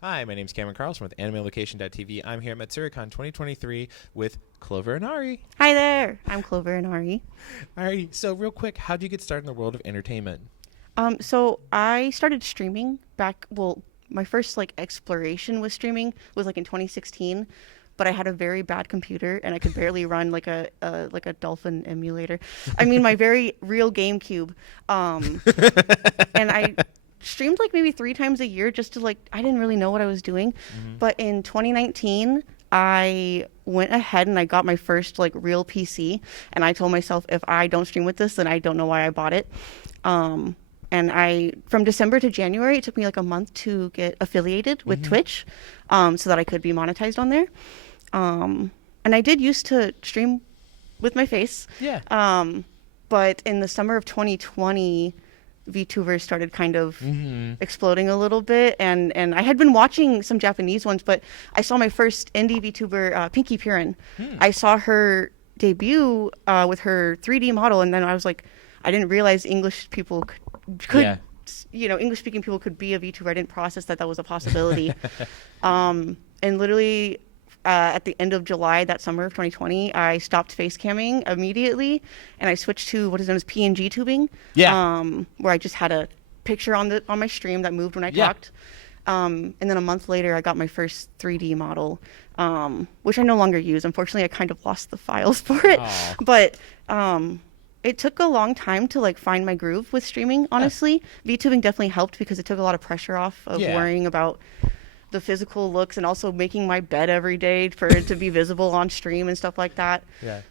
Hi, my name is Cameron Carlson with AnimeLocation.tv. I'm here at Matsuricon 2023 with Clover Inari. Hi there, I'm Clover Inari. Alright, so real quick, how did you get started in the world of entertainment? So I started streaming back. Well, my first exploration with streaming was in 2016, but I had a very bad computer and I could barely run like a Dolphin emulator. I mean, my very real GameCube. And I streamed maybe 3 times a year just to I didn't really know what I was doing. But in 2019, I went ahead and I got my first real PC, and I told myself if I don't stream with this, then I don't know why I bought it. And from December to January, it took me a month to get affiliated with Twitch, so that I could be monetized on there. And I did used to stream with my face. Yeah. But in the summer of 2020, VTubers started kind of exploding a little bit, and I had been watching some Japanese ones, but I saw my first indie VTuber, Pinky Purin. I saw her debut with her 3D model, and then I was like, I didn't realize English people could English speaking people could be a VTuber. I didn't process that was a possibility. And literally at the end of July that summer of 2020, I stopped face camming immediately, and I switched to what is known as PNG tubing. Yeah. Where I just had a picture on my stream that moved when I talked. And then a month later, I got my first 3D model, which I no longer use. Unfortunately, I kind of lost the files for it. Aww. But it took a long time to find my groove with streaming, honestly. VTubing definitely helped because it took a lot of pressure off of worrying about the physical looks and also making my bed every day for it to be visible on stream and stuff like that. Yeah.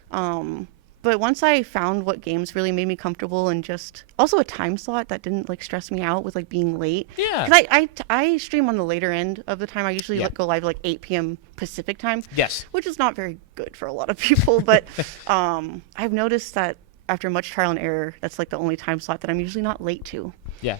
But once I found what games really made me comfortable, and just also a time slot that didn't stress me out with being late. Yeah. Because I stream on the later end of the time. I usually go live at 8 p.m. Pacific time. Yes. Which is not very good for a lot of people. But I've noticed that after much trial and error, that's the only time slot that I'm usually not late to. Yeah.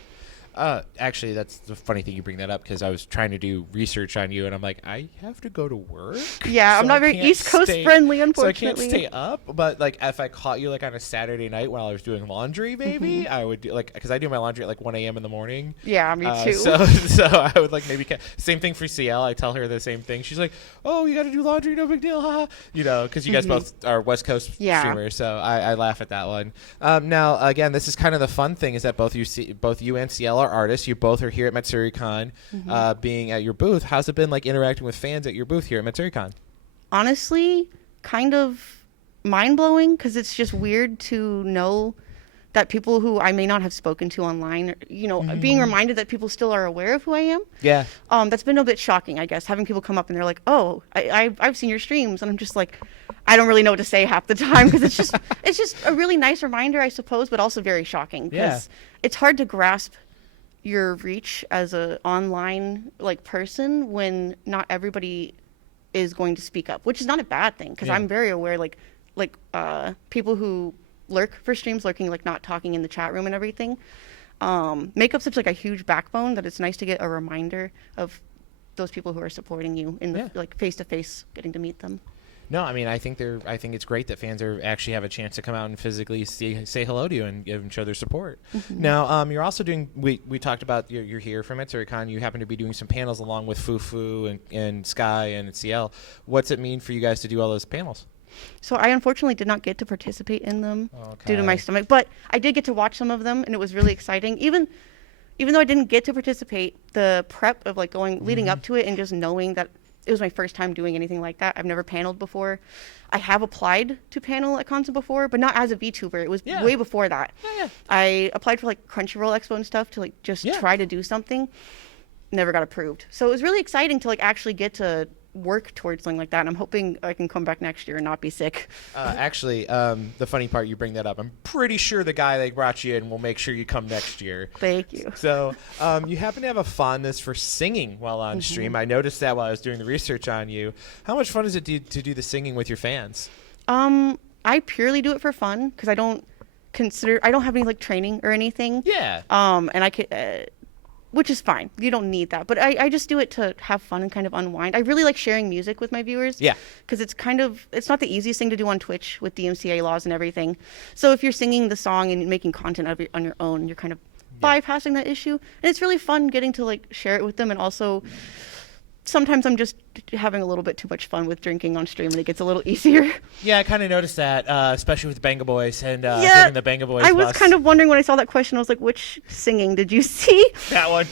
Actually, that's the funny thing you bring that up, because I was trying to do research on you, and I'm like, I have to go to work. Yeah, so I'm not very East Coast friendly, unfortunately. So I can't stay up. But if I caught you on a Saturday night while I was doing laundry, maybe I would do because I do my laundry at 1 a.m. in the morning. Yeah, me too. So I would maybe same thing for CL. I tell her the same thing. She's like, oh, you got to do laundry, no big deal, haha. Because you guys both are West Coast streamers, so I laugh at that one. Now again, this is kind of the fun thing, is that both you and CL are artists. You both are here at Matsuricon, being at your booth. How's it been interacting with fans at your booth here at Matsuricon? Honestly, kind of mind-blowing, because it's just weird to know that people who I may not have spoken to online, being reminded that people still are aware of who I am. Yeah. That's been a bit shocking, I guess, having people come up and they're like, oh, I've seen your streams, and I'm just like, I don't really know what to say half the time, because it's just a really nice reminder, I suppose, but also very shocking, because it's hard to grasp your reach as a online person when not everybody is going to speak up, which is not a bad thing, because I'm very aware people who lurk for streams, lurking not talking in the chat room and everything, make up such a huge backbone that it's nice to get a reminder of those people who are supporting you in the face to face, getting to meet them. No, I mean, I think it's great that fans actually have a chance to come out and physically say hello to you and show their support. Now, you're also doing. We talked about you're here from Matsuricon. You happen to be doing some panels along with Fufu and Sky and CL. What's it mean for you guys to do all those panels? So I unfortunately did not get to participate in them due to my stomach, but I did get to watch some of them, and it was really exciting. Even though I didn't get to participate, the prep of leading up to it, and just knowing that it was my first time doing anything like that. I've never paneled before. I have applied to panel at Carlson before, but not as a VTuber. It was way before that. Yeah. I applied for Crunchyroll Expo and stuff to just try to do something. Never got approved. So it was really exciting to actually get to work towards something like that, and I'm hoping I can come back next year and not be sick. Actually, the funny part, you bring that up, I'm pretty sure the guy that brought you in will make sure you come next year. Thank you. So you happen to have a fondness for singing while on stream. I noticed that while I was doing the research on you. How much fun is it to do the singing with your fans? I purely do it for fun, because I don't have any training or anything. Yeah. And I could which is fine. You don't need that. But I just do it to have fun and kind of unwind. I really like sharing music with my viewers. Yeah. Because it's not the easiest thing to do on Twitch with DMCA laws and everything. So if you're singing the song and making content on your own, you're kind of bypassing that issue. And it's really fun getting to like share it with them and also sometimes I'm just having a little bit too much fun with drinking on stream, and it gets a little easier. Yeah, I kind of noticed that, especially with the Banga Boys and getting the Banga Boys. I was kind of wondering when I saw that question. I was like, which singing did you see? That one.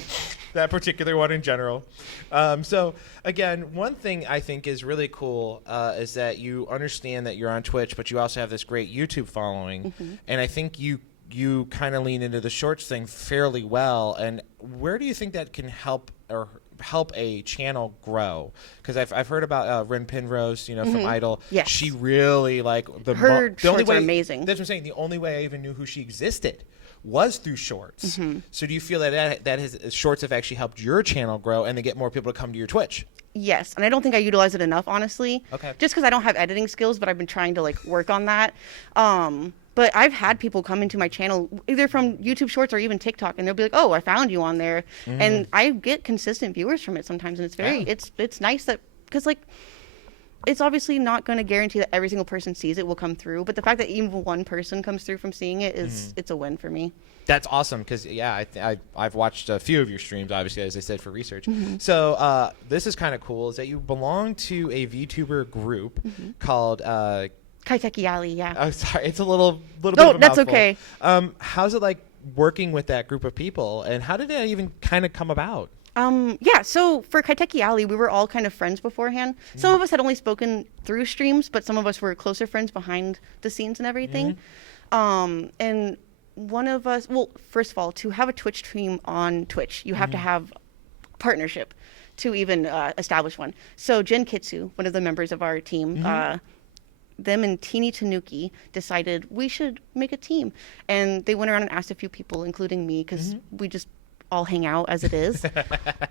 That particular one in general. So, again, one thing I think is really cool is that you understand that you're on Twitch, but you also have this great YouTube following. And I think you kind of lean into the shorts thing fairly well. And where do you think that can help a channel grow? Because I've heard about Rin Penrose, from Idol. Yes. She really, like, her shorts are amazing. That's what I'm saying. The only way I even knew who she existed was through shorts. So do you feel that shorts have actually helped your channel grow and they get more people to come to your Twitch? Yes, and I don't think I utilize it enough, honestly. Okay. Just because I don't have editing skills, but I've been trying to like work on that. But I've had people come into my channel either from YouTube Shorts or even TikTok, and they'll be like, "Oh, I found you on there," and I get consistent viewers from it sometimes, and it's very it's nice that because like. It's obviously not going to guarantee that every single person sees it will come through, but the fact that even one person comes through from seeing it is it's a win for me. That's awesome because I've watched a few of your streams, obviously, as I said, for research. So this is kind of cool is that you belong to a VTuber group called Kaiteki Alley, yeah. Oh, sorry, it's a little bit No, of a that's mouthful. okay. How's it like working with that group of people, and how did that even kind of come about? Yeah, so for Kaiteki Alley, we were all kind of friends beforehand. Some of us had only spoken through streams, but some of us were closer friends behind the scenes and everything. And one of us, well, first of all, to have a Twitch stream on Twitch, you have to have partnership to even establish one. So Jen Kitsu, one of the members of our team, them and Teeny Tanuki decided we should make a team. And they went around and asked a few people, including me, because we just all hang out as it is.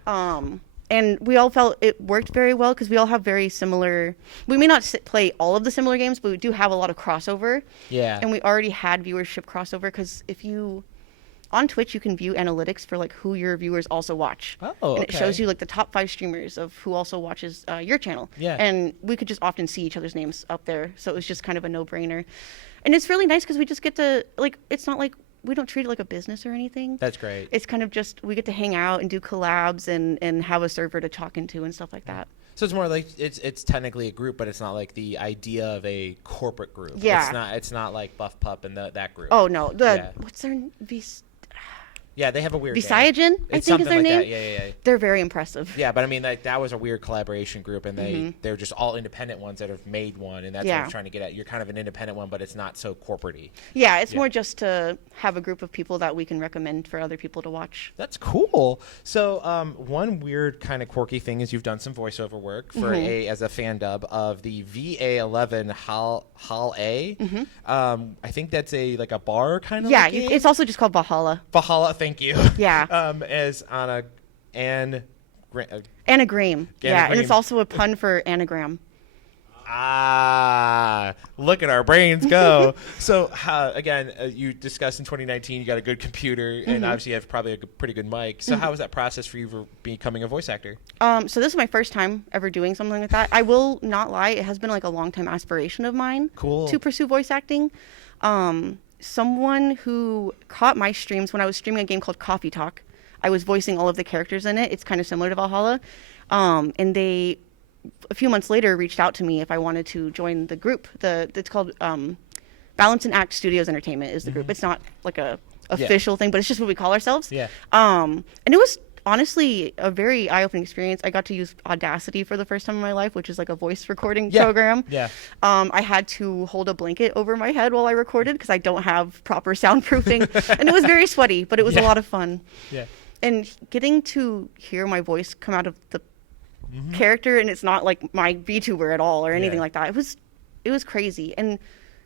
And we all felt it worked very well because we all have very similar, we may not play all of the similar games, but we do have a lot of crossover. Yeah. And we already had viewership crossover because on Twitch, you can view analytics for like who your viewers also watch. Oh, and it shows you like the top 5 streamers of who also watches your channel. Yeah. And we could just often see each other's names up there. So it was just kind of a no-brainer. And it's really nice because we just get to, like, it's not like, we don't treat it like a business or anything. That's great. It's kind of just, we get to hang out and do collabs and have a server to talk into and stuff like that. So it's more like it's technically a group, but it's not like the idea of a corporate group. Yeah. It's not like Buff Pup and that group. Oh, no. What's their Yeah, they have a weird Visayagen, name. I think is their like name. That. Yeah. They're very impressive. Yeah, but I mean, like that was a weird collaboration group, and they're just all independent ones that have made one, and that's what I'm trying to get at. You're kind of an independent one, but it's not so corporate-y. Yeah, it's more just to have a group of people that we can recommend for other people to watch. That's cool. So one weird kind of quirky thing is you've done some voiceover work for as a fan dub of the VA11 Hal A. I think that's a bar kind of. Yeah, game? It's also just called Valhalla. Valhalla, thank you. Yeah. As on Anagram. Yeah, and it's also a pun for anagram. Look at our brains go. So, again, you discussed in 2019 you got a good computer, and obviously you have probably a pretty good mic. So how was that process for you for becoming a voice actor? So this is my first time ever doing something like that. I will not lie, it has been like a long-time aspiration of mine to pursue voice acting. Someone who caught my streams when I was streaming a game called Coffee Talk. I was voicing all of the characters in it. It's kind of similar to Valhalla. And they, a few months later, reached out to me if I wanted to join the group. It's called Balance and Act Studios Entertainment is the group. It's not like a official thing, but it's just what we call ourselves. Yeah. And it was honestly a very eye-opening experience. I got to use Audacity for the first time in my life, which is like a voice recording program. Yeah. I had to hold a blanket over my head while I recorded because I don't have proper soundproofing. And it was very sweaty, but it was a lot of fun. Yeah. And getting to hear my voice come out of the character, and it's not like my VTuber at all or anything like that. It was crazy. And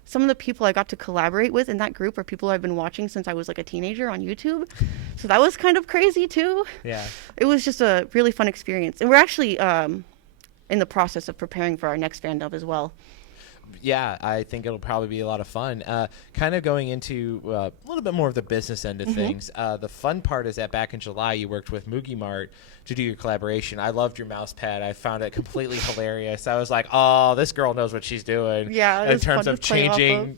some of the people I got to collaborate with in that group are people I've been watching since I was like a teenager on YouTube. So that was kind of crazy too. Yeah. It was just a really fun experience. And we're actually in the process of preparing for our next fan dub as well. Yeah, I think it'll probably be a lot of fun. Kind of going into a little bit more of the business end of things. The fun part is that back in July, you worked with Moogie Mart to do your collaboration. I loved your mouse pad. I found it completely hilarious. I was like, oh, this girl knows what she's doing. Yeah, in terms of changing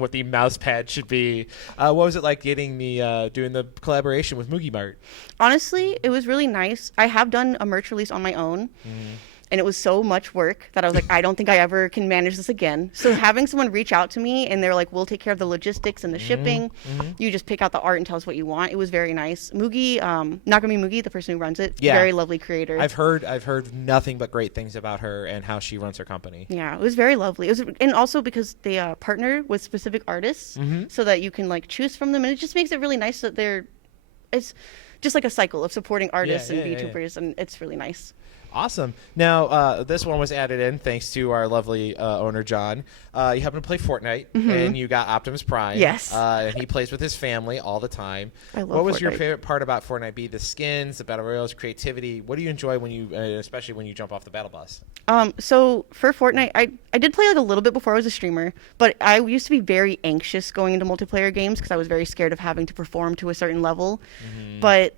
what the mouse pad should be. What was it like getting the doing the collaboration with Moogie Mart? Honestly, it was really nice. I have done a merch release on my own. And it was so much work that I was like, I don't think I ever can manage this again. So having someone reach out to me and they're like, we'll take care of the logistics and the shipping. You just pick out the art and tell us what you want. It was very nice. Moogie, Nakami Moogie, the person who runs it, very lovely creator. I've heard nothing but great things about her and how she runs her company. Yeah, it was very lovely. And also because they partner with specific artists so that you can like choose from them. And it just makes it really nice that it's just like a cycle of supporting artists and VTubers. And it's really nice. Awesome. Now, this one was added in thanks to our lovely owner, John. You happen to play Fortnite, and you got Optimus Prime. Yes. And he plays with his family all the time. I love What was Fortnite. your favorite part about Fortnite? Be the skins, the battle royals, creativity. What do you enjoy when you, especially when you jump off the battle bus? So for Fortnite, I did play like a little bit before I was a streamer, but I used to be very anxious going into multiplayer games because I was very scared of having to perform to a certain level. But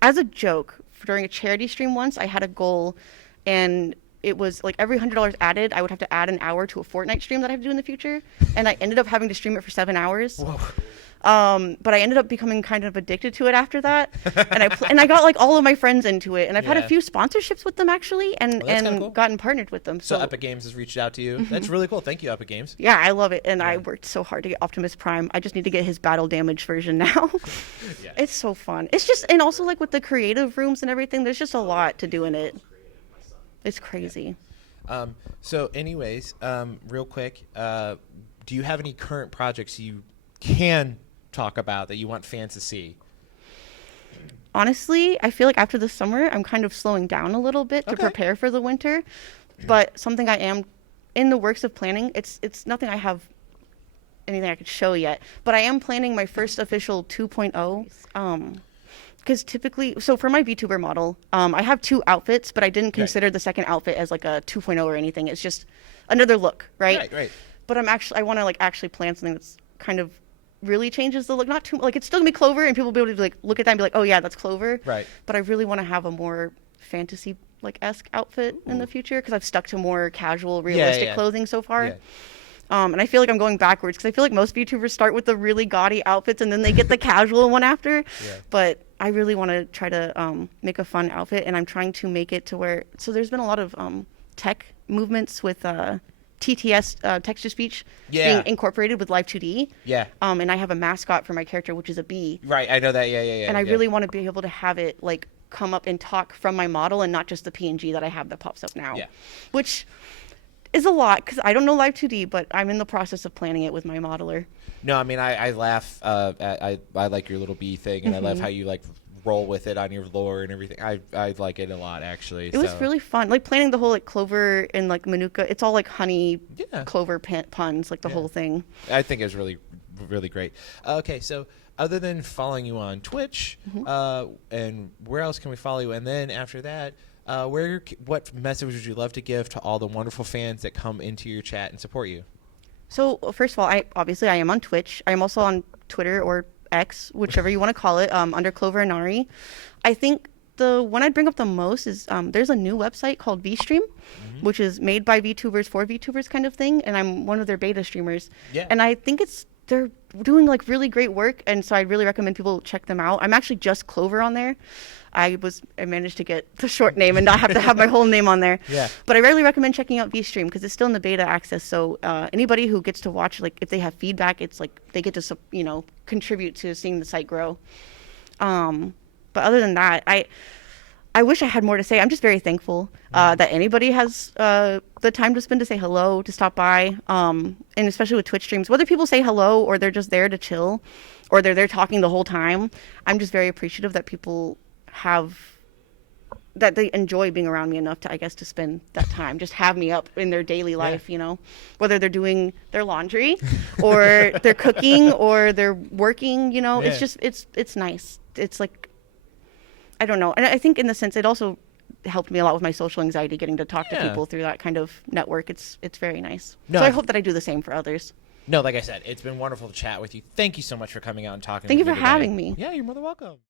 as a joke, during a charity stream once, I had a goal, and it was like every $100 added, I would have to add an hour to a Fortnite stream that I have to do in the future, and I ended up having to stream it for 7 hours. Whoa. But I ended up becoming kind of addicted to it after that, and I got like all of my friends into it, and I've had a few sponsorships with them actually, and cool. gotten partnered with them. So Epic Games has reached out to you. That's really cool. Thank you, Epic Games. Yeah, I love it, and I worked so hard to get Optimus Prime. I just need to get his battle damage version now. It's so fun. It's just, and also like with the creative rooms and everything, there's just a lot to do in it. It's crazy. So anyways, real quick, do you have any current projects you can talk about that you want fans to see? Honestly, I feel like after the summer, I'm kind of slowing down a little bit to prepare for the winter. But something I am in the works of planning, it's nothing I have anything I could show yet, but I am planning my first official 2.0. Because typically, so for my VTuber model, I have 2 outfits, but I didn't consider the second outfit as like a 2.0 or anything. It's just another look, right? Right. But I want to like actually plan something that's kind of really changes the look. Not too like it's still gonna be Clover, and people will be able to like look at that and be like, oh yeah, that's Clover. Right. But I really want to have a more fantasy like esque outfit in the future because I've stuck to more casual, realistic clothing so far. Yeah. And I feel like I'm going backwards because I feel like most VTubers start with the really gaudy outfits and then they get the casual one after. Yeah. But I really want to try to make a fun outfit, and I'm trying to make it to where. So there's been a lot of tech movements with TTS, text to speech, being incorporated with Live 2D. Yeah. And I have a mascot for my character, which is a bee. Right. I know that. Yeah. And I really want to be able to have it like come up and talk from my model and not just the PNG that I have that pops up now. Yeah. Which is a lot because I don't know Live 2D, but I'm in the process of planning it with my modeler. No, I mean I laugh. I like your little bee thing, and I love how you like roll with it on your lore and everything. I like it a lot actually. It was really fun, like planning the whole like Clover and like Manuka. It's all like honey Clover puns, like the whole thing. I think it was really, really great. Okay, so other than following you on Twitch, and where else can we follow you? And then after that, what message would you love to give to all the wonderful fans that come into your chat and support you? So first of all, I am on Twitch. I am also on Twitter or X, whichever you want to call it, under Clover Inari. I think the one I'd bring up the most is there's a new website called VStream, which is made by VTubers for VTubers kind of thing, and I'm one of their beta streamers. Yeah. And I think they're doing like really great work, and so I'd really recommend people check them out. I'm actually just Clover on there. I managed to get the short name and not have to have my whole name on there. Yeah. But I really recommend checking out VStream because it's still in the beta access. So anybody who gets to watch, like if they have feedback, it's like they get to contribute to seeing the site grow. But other than that, I wish I had more to say. I'm just very thankful that anybody has the time to spend to say hello, to stop by, and especially with Twitch streams, whether people say hello or they're just there to chill, or they're there talking the whole time. I'm just very appreciative that people that they enjoy being around me enough to, I guess, to spend that time, just have me up in their daily life, whether they're doing their laundry or they're cooking or they're working, it's just, it's nice. It's like, I don't know. And I think in the sense, it also helped me a lot with my social anxiety, getting to talk to Yeah. people through that kind of network. It's very nice. No, So I hope that I do the same for others. No, like I said, it's been wonderful to chat with you. Thank you so much for coming out and talking Thank with you me for today. having me. Yeah, you're more than welcome.